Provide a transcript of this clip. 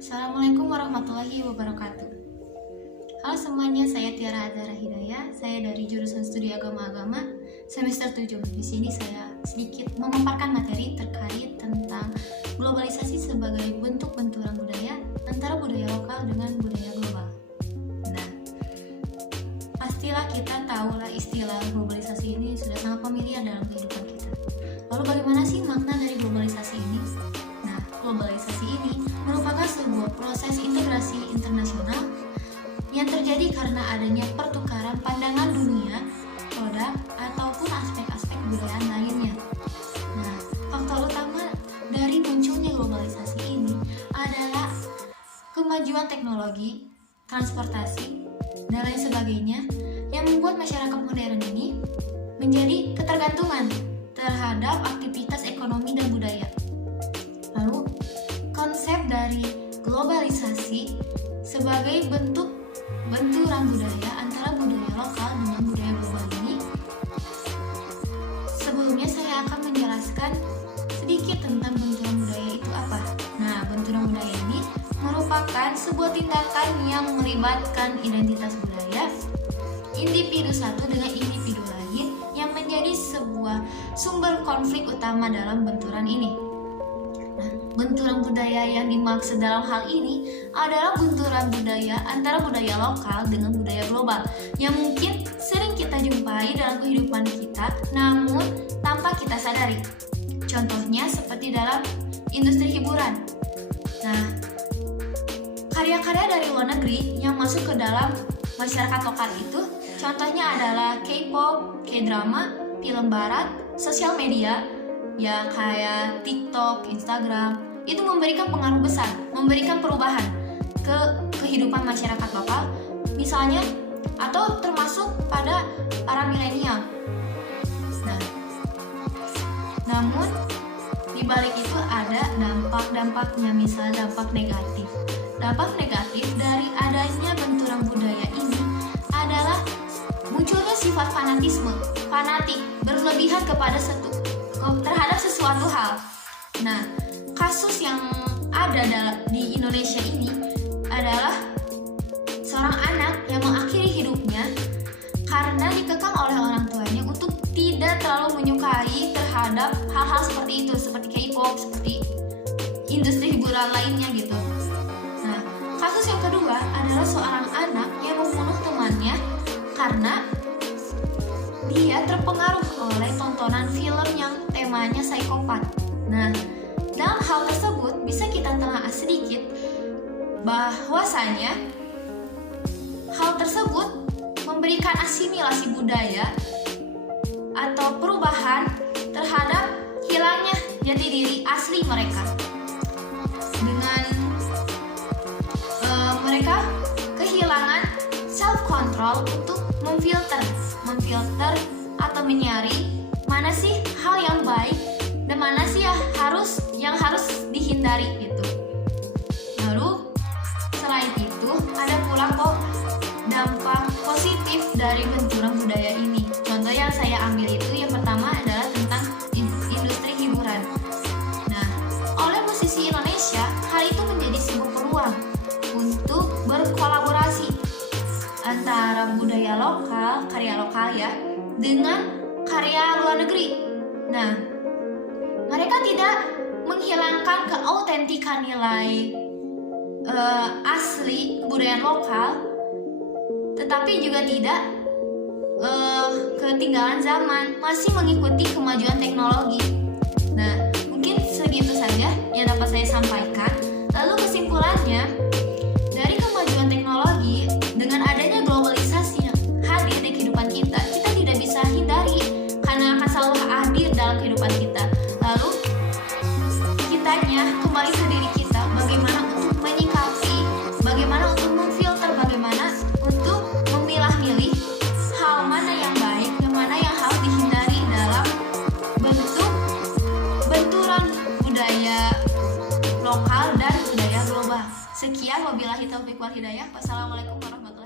Assalamualaikum warahmatullahi wabarakatuh. Halo semuanya, saya Tiara Azhara Hidayah. Saya dari jurusan Studi Agama semester 7. Di sini saya sedikit memaparkan materi terkait tentang globalisasi sebagai bentuk benturan budaya antara budaya lokal dengan budaya global. Nah, pastilah kita tahulah istilah globalisasi ini sudah sangat familiar dalam kehidupan kita. Lalu bagaimana sih makna dari globalisasi ini? Nah, globalisasi ini merupakan sebuah proses integrasi internasional yang terjadi karena adanya pertukaran pandangan dunia, produk, ataupun aspek-aspek kebudayaan lainnya. Nah, faktor utama dari munculnya globalisasi ini adalah kemajuan teknologi, transportasi, dan lain sebagainya yang membuat masyarakat modern ini menjadi ketergantungan terhadap aktivitas ekonomi dan budaya. Lalu, konsep dari globalisasi sebagai bentuk benturan budaya antara budaya lokal dengan budaya global ini, sebelumnya saya akan menjelaskan sedikit tentang benturan budaya itu apa. Nah, benturan budaya ini merupakan sebuah tindakan yang melibatkan identitas budaya individu satu dengan individu lain yang menjadi sebuah sumber konflik utama dalam benturan ini. Nah, benturan budaya yang dimaksud dalam hal ini adalah benturan budaya antara budaya lokal dengan budaya global yang mungkin sering kita jumpai dalam kehidupan kita namun tanpa kita sadari. Contohnya seperti dalam industri hiburan. Nah, karya-karya dari luar negeri yang masuk ke dalam masyarakat lokal itu contohnya adalah K-pop, K-drama, film barat, sosial media ya kayak TikTok, Instagram, itu memberikan pengaruh besar, memberikan perubahan ke kehidupan masyarakat lokal, misalnya, atau termasuk pada para milenial. Nah, namun di balik itu ada dampak-dampaknya, misalnya dampak negatif. Dampak negatif dari adanya benturan budaya ini adalah munculnya sifat fanatik, berlebihan terhadap sesuatu hal. Nah, kasus yang ada di Indonesia ini adalah seorang anak yang mengakhiri hidupnya karena dikekang oleh orang tuanya untuk tidak terlalu menyukai terhadap hal-hal seperti itu, seperti K-pop, seperti industri hiburan lainnya gitu. Nah, kasus yang kedua adalah seorang anak yang membunuh temannya karena dia terpengaruh oleh tontonan film yang temanya psikopat. Nah, dalam hal tersebut bisa kita telaah sedikit bahwasanya hal tersebut memberikan asimilasi budaya atau perubahan terhadap hilangnya jati diri asli mereka. Dengan mereka kehilangan self control untuk memfilter atau menyaring mana sih hal yang baik dan mana sih yang harus dihindari gitu. Lalu selain itu ada pula kok dampak positif dari benturan budaya ini. Contoh yang saya ambil itu yang pertama adalah tentang industri hiburan. Nah, oleh musisi Indonesia hal itu menjadi sebuah peluang untuk berkolaborasi antara budaya lokal, karya lokal ya, dengan karya luar negeri. Nah, mereka tidak menghilangkan keautentikan nilai asli kebudayaan lokal, tetapi juga tidak ketinggalan zaman, masih mengikuti kemajuan teknologi. Nah, mungkin segitu saja yang dapat saya sampaikan. Lalu kesimpulannya, dari kemajuan teknologi dengan adanya globalisasi yang hadir di kehidupan kita tidak bisa hindari karena akan selalu hadir dalam kehidupan kita. Lalu kitanya kembali ke diri kita, bagaimana untuk menyikapi, bagaimana untuk memfilter, bagaimana untuk memilah-milih hal mana yang baik dan mana yang harus dihindari dalam bentuk benturan budaya lokal dan budaya global. Sekian, wabillahi taufiq wal hidayah. Wassalamualaikum warahmatullahi wabarakatuh.